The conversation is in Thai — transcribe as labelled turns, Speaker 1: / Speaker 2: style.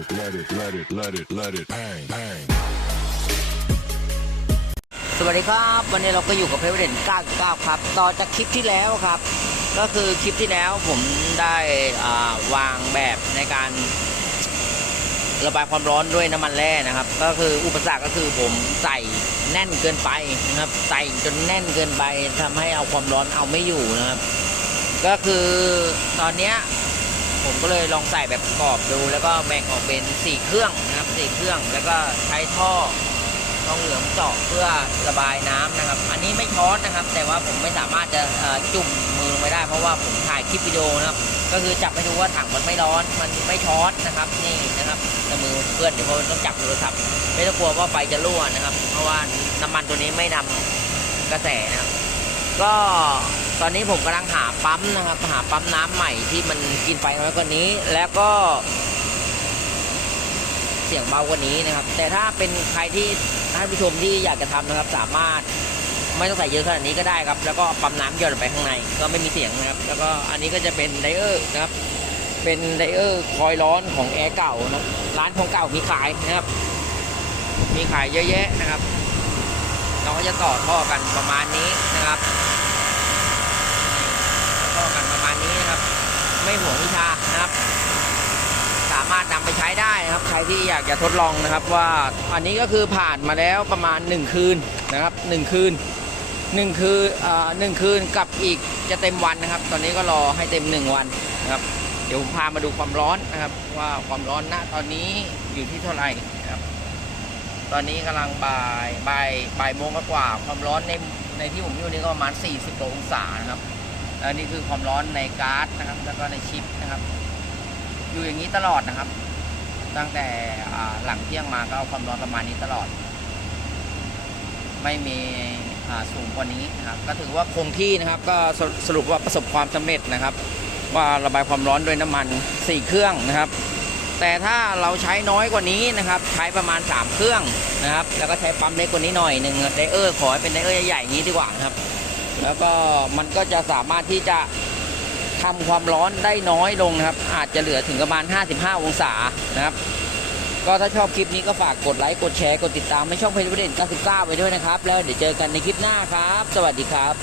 Speaker 1: it, let it, let it, let it, let it bang, bang.
Speaker 2: สวัสดีครับ วันนี้เราก็อยู่กับเพชรเดน99 ครับ ต่อจากคลิปที่แล้วครับ ก็คือคลิปที่แล้วผมได้วางแบบในการระบายความร้อนด้วยน้ำมันแร่นะครับ ก็คืออุปสรรคก็คือผมใส่แน่นเกินไปนะครับ ใส่จนแน่นเกินไปทำให้เอาความร้อนเอาไม่อยู่นะครับ ก็คือตอนเนี้ย ผมก็เลยลองใส่แบบปรอบดู แล้วก็แบ่งออกเป็นสี่เครื่องนะครับสี่เครื่อง แล้วก็ใช้ท่อทองเหลืองเจาะเพื่อระบายน้ำนะครับ อันนี้ไม่ช็อตนะครับ แต่ว่าผมไม่สามารถจะจุ่มมือลงไปได้ เพราะว่าผมถ่ายคลิปวิดีโอนะครับ ก็คือจับให้ดูว่าถังมันไม่ร้อน มันไม่ช็อตนะครับ นี่นะครับแต่มือเพื่อนเดี๋ยวพราะมันต้องจับโทรศัพท์ ไม่ต้องกลัวว่าไฟจะรั่วนะครับ เพราะว่าน้ำมันตัวนี้ไม่นำกระแสนะครับ ก็ตอนนี้ผมกำลังหาปั๊มนะครับ หาปั๊มน้ำใหม่ที่มันกินไฟน้อยกว่านี้ แล้วก็ เสียงเบากว่านี้นะครับ แต่ถ้าเป็นใครที่ท่านผู้ชมที่อยากจะทำนะครับ สามารถไม่ต้องใส่เยอะขนาดนี้ก็ได้ครับ แล้วก็ปั๊มน้ำหย่อนไปข้างในก็ไม่มีเสียงนะครับ แล้วก็อันนี้ก็จะเป็นไดเออร์นะครับ เป็นไดเออร์คอยร้อนของแอร์เก่านะร้านของเก่ามีขายนะครับ มีขายเยอะแยะนะครับ เราก็จะต่อท่อกันประมาณนี้นะครับต่อกันประมาณนี้นะครับ ไม่ห่วงวิชานะครับ สามารถนำไปใช้ได้นะครับ ใครที่อยากจะทดลองนะครับว่าอันนี้ก็คือผ่านมาแล้วประมาณ 1 คืนนะครับ 1 คืน1คืนอ่าหนึ่งคืนกับอีกจะเต็มวันนะครับ ตอนนี้ก็รอให้เต็ม 1 วันนะครับ เดี๋ยวผมพามาดูความร้อนนะครับ ว่าความร้อนณตอนนี้อยู่ที่เท่าไหร่นะครับตอนนี้กำลังบ่ายบ่ายบ่ายโมงกว่าความร้อนในในที่ผมอยู่นี่ก็ประมาณ 40องศานะครับ อันนี้คือความร้อนในก๊าซนะครับ แล้วก็ในชิปนะครับ อยู่อย่างนี้ตลอดนะครับ ตั้งแต่หลังเที่ยงมาก็เอาความร้อนประมาณนี้ตลอด ไม่มีสูงกว่านี้นะครับ ก็ถือว่าคงที่นะครับ ก็สรุปว่าประสบความสำเร็จนะครับ ว่าระบายความร้อนด้วยน้ำมัน 4 เครื่องนะครับ แต่ถ้าเราใช้น้อยกว่านี้นะครับ ใช้ประมาณ 3 เครื่องนะครับ แล้วก็ใช้ปั๊มเล็กกว่านี้หน่อยหนึ่งไดเออร์ขอให้เป็นไดเออร์ใหญ่ๆอย่างนี้ดีกว่านะครับ แล้วก็มันก็จะสามารถที่จะทำความร้อนได้น้อยลงนะครับ อาจจะเหลือถึงประมาณ 55 องศานะครับ ก็ถ้าชอบคลิปนี้ก็ฝากกดไลค์ กดแชร์ กดติดตามไม่ช่องเพจประเด็น99ไว้ด้วยนะครับ แล้วเดี๋ยวเจอกันในคลิปหน้าครับ สวัสดีครับ